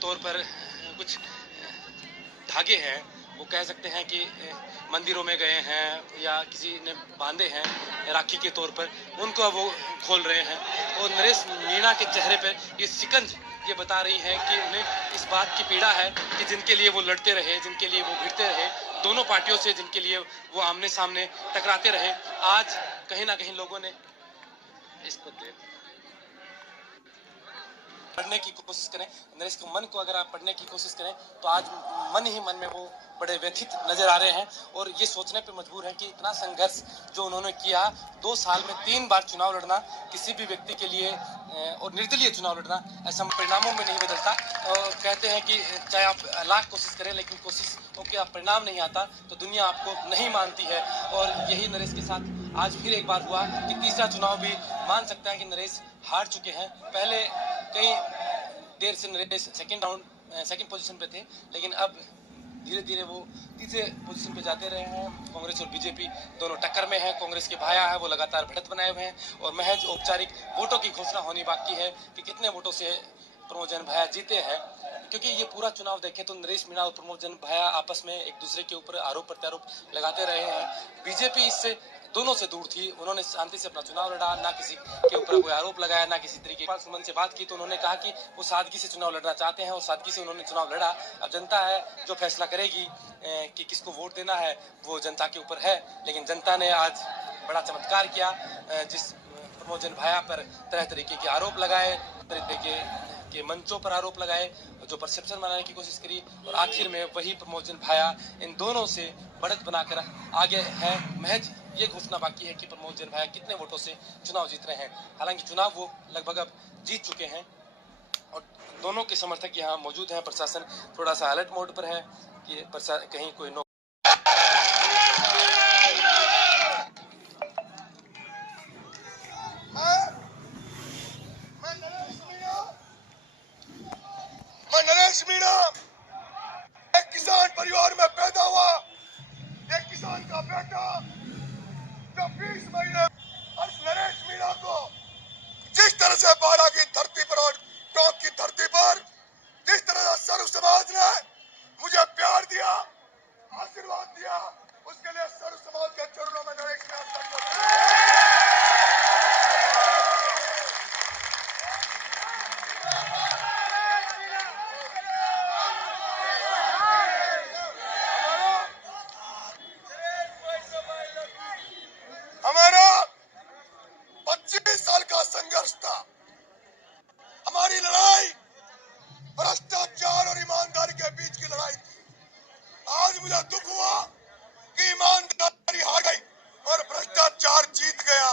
तौर पर कुछ धागे हैं, वो कह सकते हैं कि मंदिरों में गए हैं या किसी ने बांधे हैं राखी के तौर पर, उनको वो खोल रहे हैं। और नरेश मीणा के चेहरे पर ये शिकंज ये बता रही हैं कि उन्हें इस बात की पीड़ा है कि जिनके लिए वो लड़ते रहे, जिनके लिए वो भिड़ते रहे, दोनों पार्टियों से जिनके लिए वो आमने सामने टकराते रहे, आज कहीं ना कहीं लोगों ने इसको पढ़ने की कोशिश करें, नरेश के मन को अगर आप पढ़ने की कोशिश करें तो आज मन ही मन में वो बड़े व्यथित नजर आ रहे हैं और ये सोचने पे मजबूर हैं कि इतना संघर्ष जो उन्होंने किया, 2 साल में 3 बार चुनाव लड़ना किसी भी व्यक्ति के लिए और निर्दलीय चुनाव लड़ना ऐसा परिणामों में नहीं बदलता। और कहते हैं कि चाहे आप लाख कोशिश करें लेकिन कोशिशों के आप परिणाम नहीं आता तो दुनिया आपको नहीं मानती है। और यही नरेश के साथ आज फिर एक बार हुआ कि तीसरा चुनाव भी मान सकता है कि नरेश हार चुके हैं। पहले कई देर से नरेश सेकंड पोजीशन पे थे, लेकिन अब धीरे धीरे वो तीसरे पोजीशन पे जाते रहे हैं। कांग्रेस और बीजेपी दोनों टक्कर में है। कांग्रेस के भाया है वो लगातार बढ़त बनाए हुए हैं और महज औपचारिक वोटों की घोषणा होनी बाकी है कि कितने वोटों से प्रमोद जन भाया जीते हैं। क्योंकि ये पूरा चुनाव देखें तो नरेश मीणा और प्रमोद जन भाया आपस में एक दूसरे के ऊपर आरोप प्रत्यारोप लगाते रहे हैं। बीजेपी इससे दोनों से दूर थी, उन्होंने शांति से अपना चुनाव लड़ा, ना किसी के ऊपर कोई आरोप लगाया, ना किसी तरीके की। सुमन से बात की तो उन्होंने कहा कि वो सादगी से चुनाव लड़ना चाहते हैं और सादगी से उन्होंने चुनाव लड़ा। अब जनता है जो फैसला करेगी कि किसको वोट देना है, वो जनता के ऊपर है। लेकिन जनता ने आज बड़ा चमत्कार किया, जिस प्रमोद जन भाया पर तरह तरीके के आरोप लगाए, तरह तरीके के मंचों पर आरोप लगाए, जो परसेप्शन बनाने की कोशिश करी और आखिर में वही प्रमोद जन भाया इन दोनों से बढ़त बनाकर आगे है। महज ये घोषणा बाकी है कि प्रमोद जन भाया कितने वोटों से चुनाव जीत रहे हैं। हालांकि चुनाव वो लगभग अब जीत चुके हैं और दोनों के समर्थक यहाँ मौजूद हैं। प्रशासन थोड़ा सा अलर्ट मोड पर है कि कहीं कोई नरेश मीणा एक किसान परिवार में पैदा हुआ, एक किसान का बेटा जो 20 महीने और नरेश मीणा को जिस तरह से बाड़ा की धरती पर और टोंक की धरती पर जिस तरह से सर्व समाज ने मुझे प्यार दिया, आशीर्वाद दिया, उसके लिए सर्व समाज के चरणों में नरेश मीणा हमारा 25 साल का संघर्ष था। हमारी लड़ाई भ्रष्टाचार और ईमानदारी के बीच की लड़ाई थी। आज मुझे दुख हुआ कि ईमानदारी हार गई और भ्रष्टाचार जीत गया।